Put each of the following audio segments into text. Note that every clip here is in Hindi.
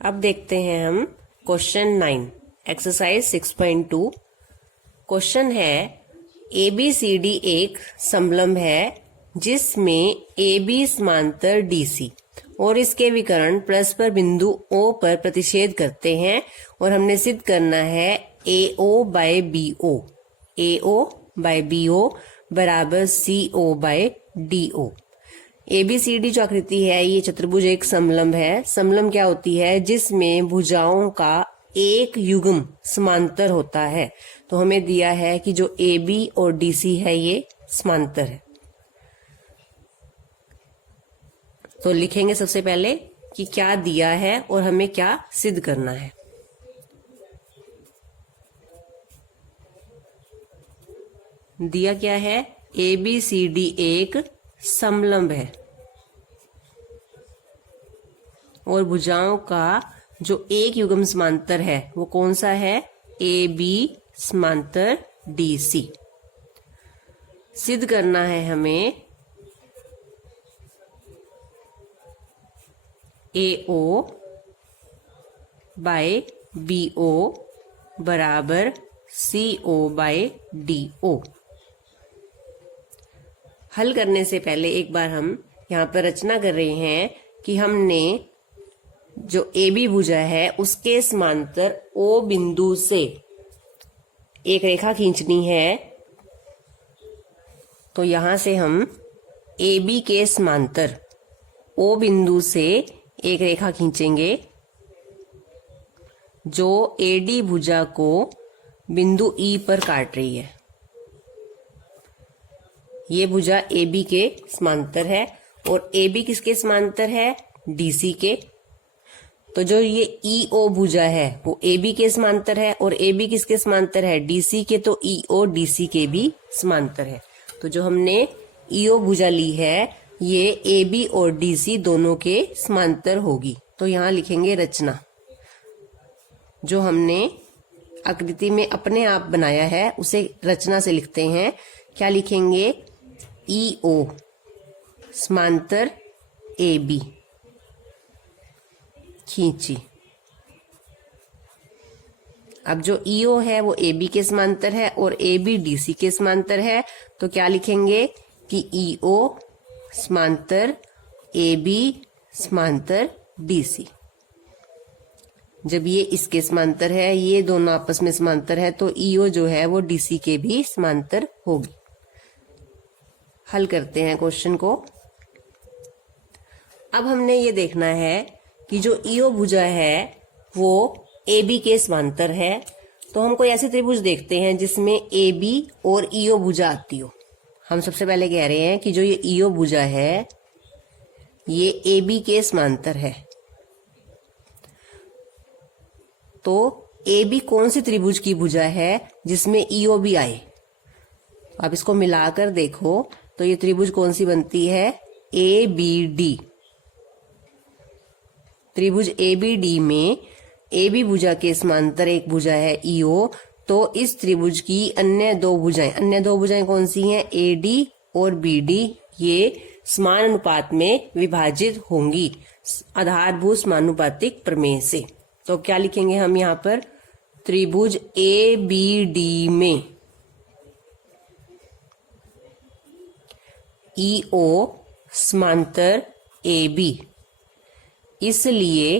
अब देखते हैं हम क्वेश्चन 9 एक्सरसाइज 6.2। क्वेश्चन है ABCD एक समलंब है जिसमें AB समांतर DC और इसके विकर्ण परस्पर बिंदु O पर प्रतिच्छेद करते हैं और हमने सिद्ध करना है AO by BO, AO by BO बराबर CO बाय DO। ABCD जो आकृति है ये चतुर्भुज एक समलंब है। समलंब क्या होती है? जिसमें भुजाओं का एक युग्म समांतर होता है। तो हमें दिया है कि जो AB और DC है ये समांतर है। तो लिखेंगे सबसे पहले कि क्या दिया है और हमें क्या सिद्ध करना है। दिया क्या है? ABCD एक समलंब है और भुजाओं का जो एक युग्म समांतर है वो कौन सा है? AB समांतर DC। सिद्ध करना है हमें AO बाय BO बराबर CO बाय DO। हल करने से पहले एक बार हम यहाँ पर रचना कर रहे हैं कि हमने जो AB भुजा है उसके समांतर O बिंदु से एक रेखा खींचनी है। तो यहां से हम AB के समांतर O बिंदु से एक रेखा खींचेंगे जो AD भुजा को बिंदु E पर काट रही है। ये भुजा AB के समांतर है और AB किसके समांतर है? DC के। तो जो ये EO भुजा है वो AB के समांतर है और AB किसके समांतर है? DC के। तो EO DC के भी समांतर है। तो जो हमने EO भुजा ली है ये AB और DC दोनों के समांतर होगी। तो यहां लिखेंगे रचना। जो हमने आकृति में अपने आप बनाया है उसे रचना से लिखते हैं। क्या लिखेंगे? EO समांतर AB खींची। अब जो EO है वो AB के समांतर है और AB DC के समांतर है। तो क्या लिखेंगे कि EO समांतर AB समांतर DC। जब ये इसके समांतर है, ये दोनों आपस में समांतर है, तो EO जो है वो DC के भी समांतर होगी। हल करते हैं क्वेश्चन को। अब हमने ये देखना है कि जो EO भुजा है वो AB के समांतर है। तो हम कोई ऐसे त्रिभुज देखते हैं जिसमें AB और EO भुजा आती हो। हम सबसे पहले कह रहे हैं कि जो ये EO भुजा है ये AB के समांतर है। तो AB कौन सी त्रिभुज की भुजा है जिसमें EO भी आए? आप इसको मिलाकर देखो तो ये त्रिभुज कौन सी बनती है? ABD। त्रिभुज ABD में AB भुजा के समांतर एक भुजा है EO। तो इस त्रिभुज की अन्य दो भुजाएं कौन सी हैं? AD और BD। ये समान अनुपात में विभाजित होंगी आधारभूत समानुपातिक प्रमेय से। तो क्या लिखेंगे हम यहाँ पर? त्रिभुज ABD में EO समांतर AB। इसलिए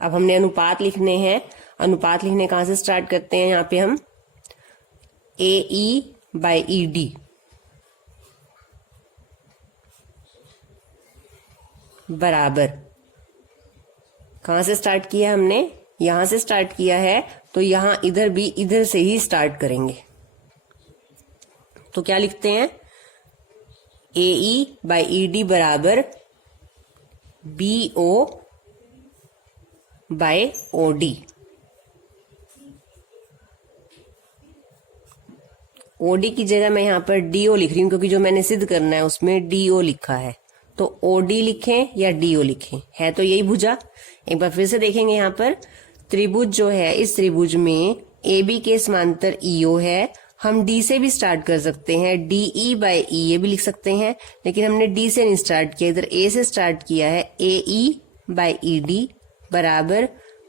अब हमने अनुपात लिखने हैं। अनुपात लिखने कहां से स्टार्ट करते हैं? यहाँ पे हम AE बाय ED बराबर कहां से स्टार्ट किया हमने? यहां से स्टार्ट किया है। तो यहां इधर भी इधर से ही स्टार्ट करेंगे। तो क्या लिखते हैं? AE बाय ED बराबर BO बाय OD। OD की जगह मैं यहां पर DO लिख रही हूं क्योंकि जो मैंने सिद्ध करना है उसमें DO लिखा है। तो OD लिखें या DO लिखें, है तो यही भुजा। एक बार फिर से देखेंगे यहाँ पर त्रिभुज जो है, इस त्रिभुज में AB के समांतर EO है। हम D से भी स्टार्ट कर सकते हैं, DE बाय E ये भी लिख सकते हैं, लेकिन हमने D से नहीं स्टार्ट किया, इधर A से स्टार्ट किया है। AE बाय ED बराबर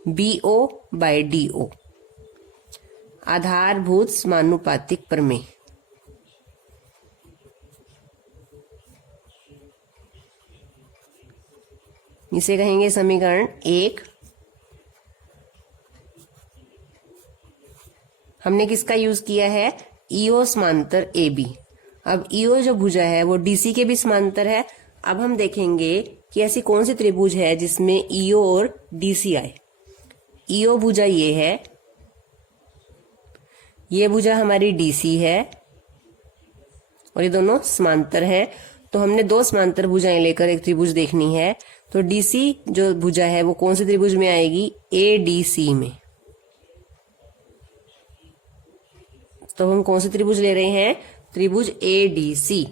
BO बाय DO। आधारभूत समानुपातिक प्रमेय। इसे कहेंगे समीकरण 1। हमने किसका यूज किया है? EO समांतर AB। अब EO जो भुजा है वो DC के भी समांतर है। अब हम देखेंगे कि ऐसी कौन सी त्रिभुज है जिसमें EO और DC आए। EO भुजा ये है, ये भुजा हमारी DC है और ये दोनों समांतर है। तो हमने दो समांतर भुजाएं लेकर एक त्रिभुज देखनी है। तो DC जो भुजा है वो कौन सी त्रिभुज में आएगी? ADC में। तो हम कौन सी त्रिभुज ले रहे हैं? त्रिभुज ADC।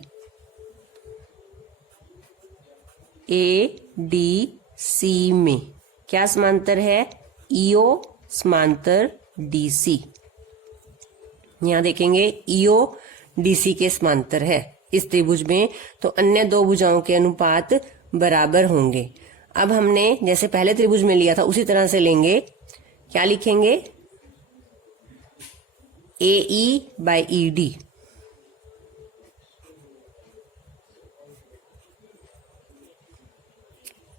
ADC में क्या समांतर है? EO समांतर DC। यहां देखेंगे EO DC के समांतर है इस त्रिभुज में। तो अन्य दो भुजाओं के अनुपात बराबर होंगे। अब हमने जैसे पहले त्रिभुज में लिया था उसी तरह से लेंगे। क्या लिखेंगे? AE by ED।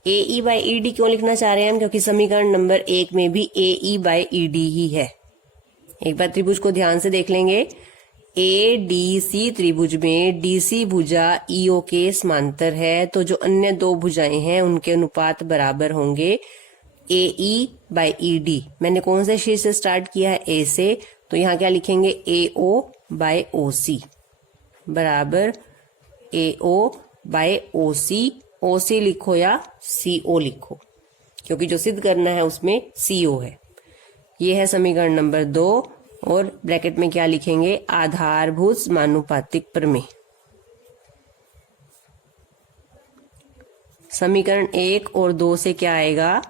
AE by ED क्यों लिखना चाह रहे हैं हम? क्योंकि समीकरण नंबर 1 में भी AE बाय ED ही है। एक बार त्रिभुज को ध्यान से देख लेंगे। ADC त्रिभुज में DC भुजा EO के समांतर है। तो जो अन्य दो भुजाएं हैं उनके अनुपात बराबर होंगे AE बाय ED। मैंने कौन से शीर्ष से स्टार्ट किया है? A से। तो यहां क्या लिखेंगे? AO बाय OC बराबर AO बाय OC। OC लिखो या CO लिखो, क्योंकि जो सिद्ध करना है उसमें CO है। ये है समीकरण नंबर 2 और ब्रैकेट में क्या लिखेंगे? आधारभूत समानुपातिक प्रमेय। समीकरण 1 और 2 से क्या आएगा?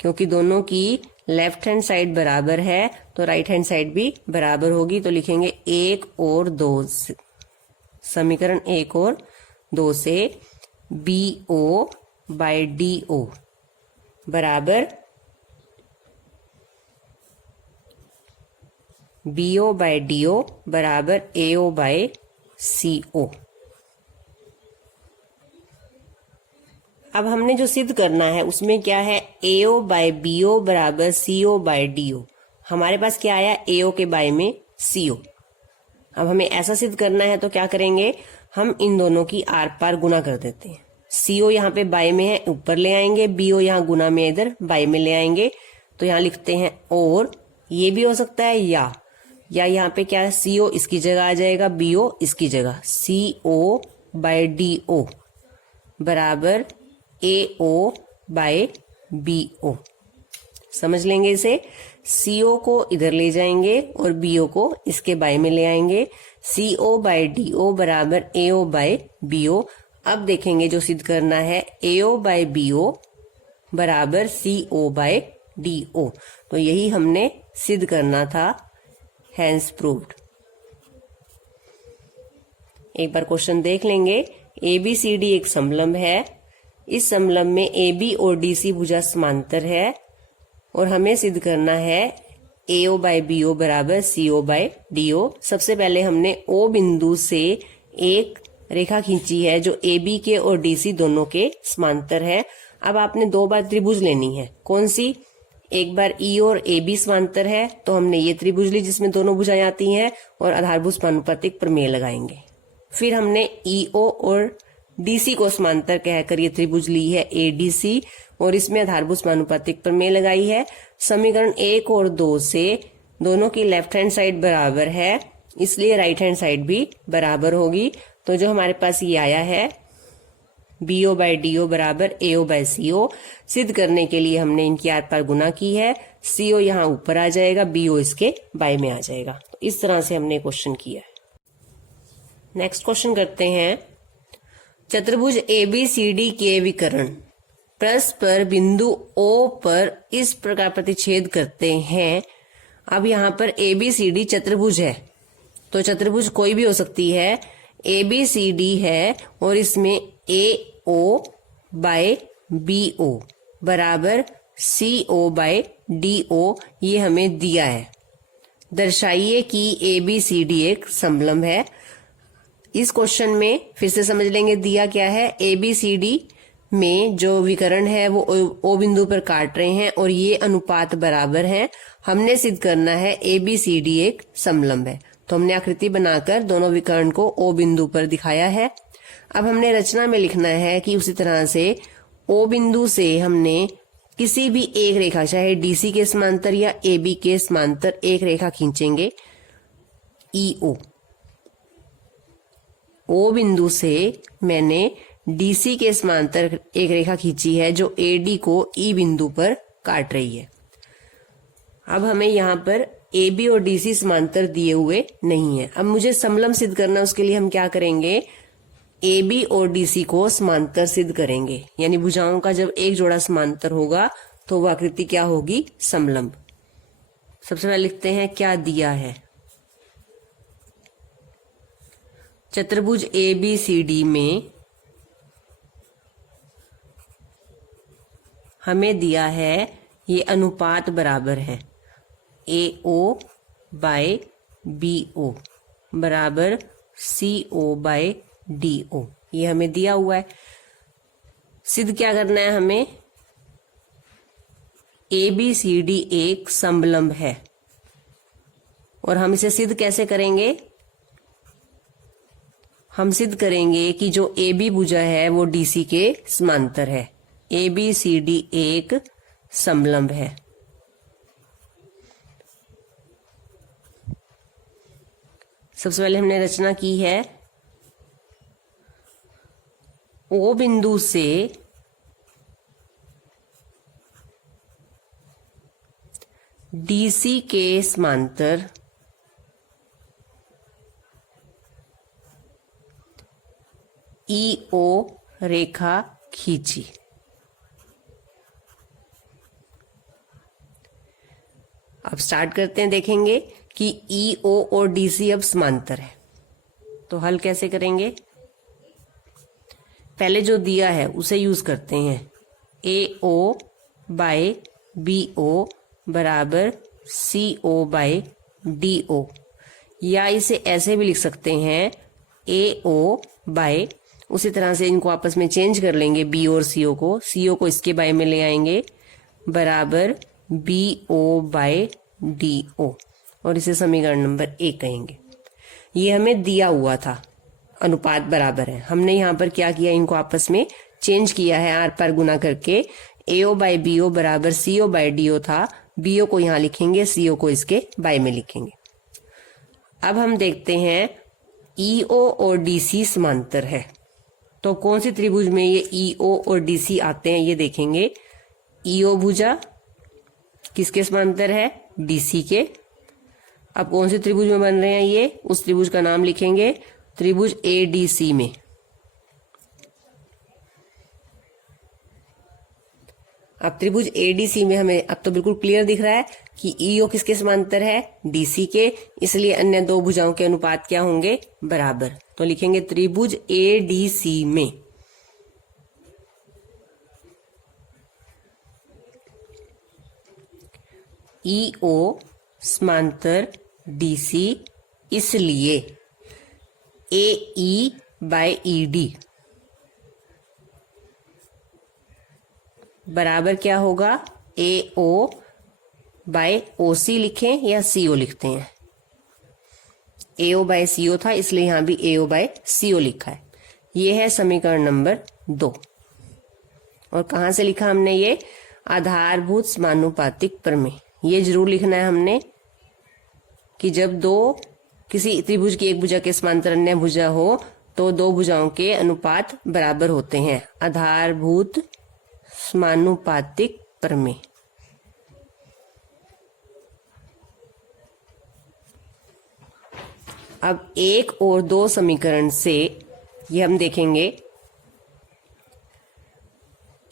क्योंकि दोनों की लेफ्ट हैंड साइड बराबर है तो राइट हैंड साइड भी बराबर होगी। तो लिखेंगे 1 और 2 से, समीकरण 1 और 2 से BO बाय DO बराबर BO बाय DO बराबर AO बाय CO। अब हमने जो सिद्ध करना है उसमें क्या है? AO बाय BO बराबर CO बाय DO। हमारे पास क्या आया? AO के बाय में CO। अब हमें ऐसा सिद्ध करना है तो क्या करेंगे? हम इन दोनों की आर पार गुना कर देते हैं। CO यहाँ पे बाय में है, ऊपर ले आएंगे। BO यहाँ गुना में इधर बाय में ले आएंगे। तो यहाँ लिखते हैं और। ये भी हो सकता है या यहाँ पे क्या है? CO इसकी जगह आ जाएगा, BO इसकी जगह। CO बाय DO बराबर AO बाय BO। समझ लेंगे इसे। CO को इधर ले जाएंगे और BO को इसके बाय में ले आएंगे। CO बाय DO बराबर AO बाय BO। अब देखेंगे जो सिद्ध करना है, AO बाय BO बराबर CO बाय DO। तो यही हमने सिद्ध करना था। Hence proved. एक बार क्वेश्चन देख लेंगे। ABCD एक समलंब है। इस समलंब में AB और DC भुजा समांतर है और हमें सिद्ध करना है AO बाय BO बराबर CO बाय DO। सबसे पहले हमने O बिंदु से एक रेखा खींची है जो AB के और DC दोनों के समांतर है। अब आपने दो बार त्रिभुज लेनी है। कौन सी? एक बार E और AB समांतर है तो हमने ये त्रिभुज ली जिसमें दोनों भुजाएं आती हैं और आधारभूत समानुपातिक प्रमेय लगाएंगे। फिर हमने EO और DC को समांतर कहकर ये त्रिभुज ली है ADC और इसमें आधारभूत समानुपातिक प्रमेय लगाई है। समीकरण 1 और 2 से दोनों की लेफ्ट हैंड साइड बराबर है, इसलिए राइट हैंड साइड भी बराबर होगी। तो जो हमारे पास ये आया है BO बाय DO बराबर AO बाय CO। सिद्ध करने के लिए हमने इनकी आर पार गुना की है। CO यहाँ ऊपर आ जाएगा, BO इसके बाय में आ जाएगा। तो इस तरह से हमने क्वेश्चन किया है। नेक्स्ट क्वेश्चन करते हैं। चतुर्भुज ABCD के विकर्ण परस्पर बिंदु O पर इस प्रकार प्रतिच्छेद करते हैं। अब यहाँ पर ABCD चतुर्भुज है तो चतुर्भुज कोई भी हो सकती है। ABCD है और इसमें AO बाय BO बराबर CO/DO ये हमें दिया है। दर्शाइए कि ABCD एक समलंब है। इस क्वेश्चन में फिर से समझ लेंगे दिया क्या है। ABCD में जो विकर्ण है वो O बिंदु पर काट रहे हैं और ये अनुपात बराबर हैं। हमने सिद्ध करना है ABCD एक समलंब है, तो हमने आकृति बनाकर दोनों विकर्ण को O बिंदु पर दिखाया है। अब हमने रचना में लिखना है कि उसी तरह से O बिंदु से हमने किसी भी एक रेखा, चाहे DC के समांतर या AB के समांतर एक रेखा खींचेंगे EO। O बिंदु से मैंने DC के समांतर एक रेखा खींची है जो AD को E बिंदु पर काट रही है। अब हमें यहाँ पर AB और DC समांतर दिए हुए नहीं है। अब मुझे समलंब सिद्ध करना है, उसके लिए हम क्या करेंगे, AB और DC को समांतर सिद्ध करेंगे। यानी भुजाओं का जब एक जोड़ा समांतर होगा तो वह आकृति क्या होगी, समलंब। सबसे पहले लिखते हैं क्या दिया है। चतुर्भुज ABCD में हमें दिया है ये अनुपात बराबर है AO/BO बराबर CO/DO, ये हमें दिया हुआ है। सिद्ध क्या करना है हमें, ABCD एक समलंब है। और हम इसे सिद्ध कैसे करेंगे, हम सिद्ध करेंगे कि जो AB भुजा है वो DC के समांतर है। ABCD एक समलंब है। सबसे पहले हमने रचना की है, O बिंदु से DC के समांतर EO रेखा खींची। अब स्टार्ट करते हैं, देखेंगे कि EO और DC अब समांतर है। तो हल कैसे करेंगे, पहले जो दिया है उसे यूज करते हैं। AO/BO बराबर CO/DO, या इसे ऐसे भी लिख सकते हैं AO/ उसी तरह से इनको आपस में चेंज कर लेंगे, B और CO को इसके बाय में ले आएंगे बराबर BO/DO, और इसे समीकरण नंबर 1 कहेंगे। ये हमें दिया हुआ था, अनुपात बराबर है। हमने यहाँ पर क्या किया, इनको आपस में चेंज किया है, आर पार गुना करके। AO/BO बराबर CO/DO था, BO को यहाँ लिखेंगे, CO को इसके बाय में लिखेंगे। अब हम देखते हैं EO और DC समांतर है, तो कौन सी त्रिभुज में ये EO और DC आते हैं ये देखेंगे। EO भुजा किसके समांतर है, DC के। अब कौन से त्रिभुज में बन रहे हैं ये, उस त्रिभुज का नाम लिखेंगे, त्रिभुज ADC में। अब त्रिभुज ADC में हमें अब तो बिल्कुल क्लियर दिख रहा है कि EO किसके समांतर है, DC के, इसलिए अन्य दो भुजाओं के अनुपात क्या होंगे, बराबर। तो लिखेंगे त्रिभुज ADC में EO समांतर DC, इसलिए AE/ED बराबर क्या होगा, AO/OC लिखें या CO लिखते हैं। AO/CO था इसलिए यहां भी AO/CO लिखा है। ये है समीकरण नंबर 2। और कहां से लिखा हमने ये, आधारभूत समानुपातिक प्रमेय। ये जरूर लिखना है हमने कि जब किसी त्रिभुज की एक भुजा के समांतर अन्य भुजा हो तो दो भुजाओं के अनुपात बराबर होते हैं। आधारभूत समानुपातिक प्रमेय। अब 1 और 2 समीकरण से ये हम देखेंगे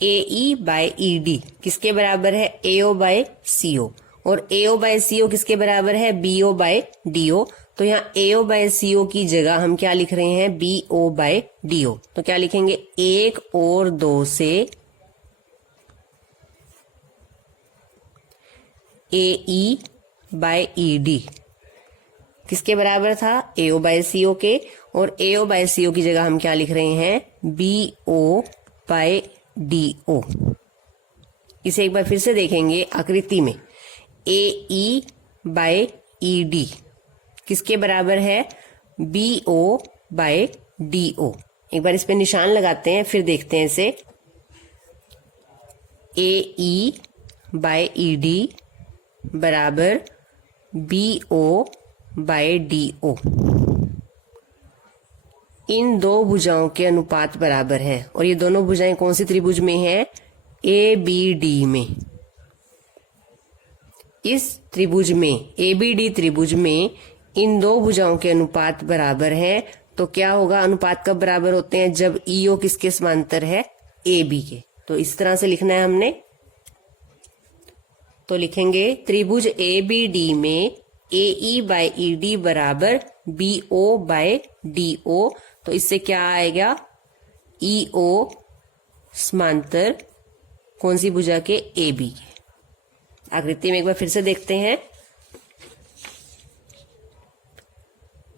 AE/ED किसके बराबर है, AO/CO, और AO/CO किसके बराबर है, BO/DO। तो यहाँ AO/CO की जगह हम क्या लिख रहे हैं, BO/DO। तो क्या लिखेंगे, 1 और 2 से AE बाय ED किसके बराबर था? AO बाय CO के, और AO बाय CO की जगह हम क्या लिख रहे हैं? BO by DO। इसे एक बार फिर से देखेंगे आकृति में। AE बाय ED किसके बराबर है? BO by DO। एक बार इस पे निशान लगाते हैं, फिर देखते हैं इसे। AE बाय ED बराबर BO बाय DO। इन दो भुजाओं के अनुपात बराबर है, और ये दोनों भुजाएं कौन सी त्रिभुज में है? ABD में। इस त्रिभुज में, ABD त्रिभुज में इन दो भुजाओं के अनुपात बराबर है। तो क्या होगा? अनुपात कब बराबर होते हैं? जब EO किसके समांतर है? AB के। तो इस तरह से लिखना है हमने। तो लिखेंगे त्रिभुज ABD में AE बाय ED बराबर BO बाय DO। तो इससे क्या आएगा? EO समांतर कौन सी भुजा के? AB के। आकृति में एक बार फिर से देखते हैं।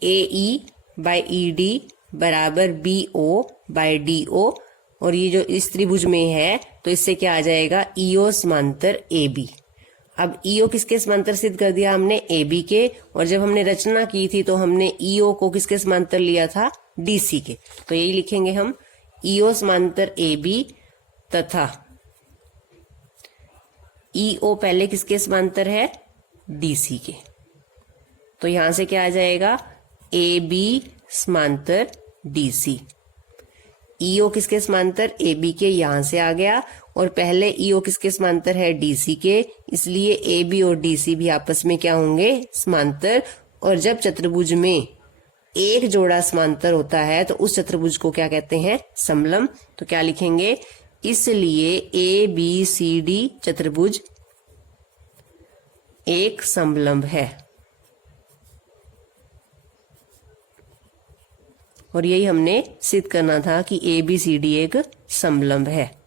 AE बाय ED बराबर BO बाय DO, और ये जो इस त्रिभुज में है तो इससे क्या आ जाएगा? EO समांतर AB। अब EO किसके समांतर सिद्ध कर दिया हमने? AB के, और जब हमने रचना की थी तो हमने EO को किसके समांतर लिया था? DC के। तो यही लिखेंगे हम, EO समांतर AB तथा EO पहले किसके समांतर है? DC के। तो यहां से क्या आ जाएगा? AB समांतर DC। EO किसके समांतर? AB के, यहां से आ गया। और पहले EO किसके समांतर है? DC के, इसलिए AB और DC भी आपस में क्या होंगे? समांतर। और जब चतुर्भुज में एक जोड़ा समांतर होता है तो उस चतुर्भुज को क्या कहते हैं? समलंब। तो क्या लिखेंगे? इसलिए ABCD चतुर्भुज एक समलंब है। और यही हमने सिद्ध करना था कि ABCD एक समलंब है।